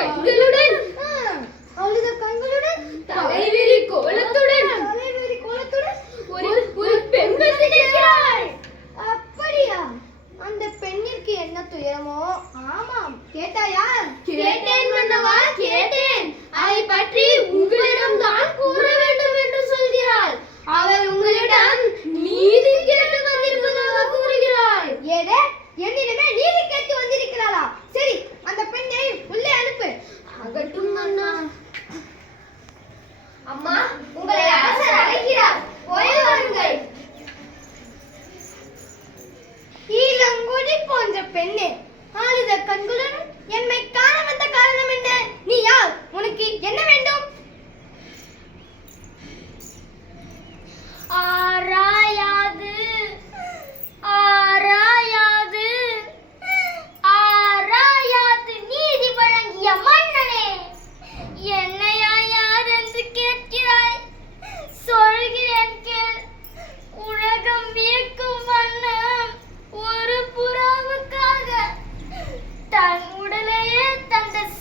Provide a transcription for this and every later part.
കെട്ടില്ല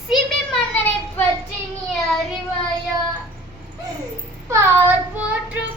CP மன்னனை பற்றி நீ அறிவாயா? பார் போற்றும்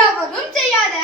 எவரும் செய்யாத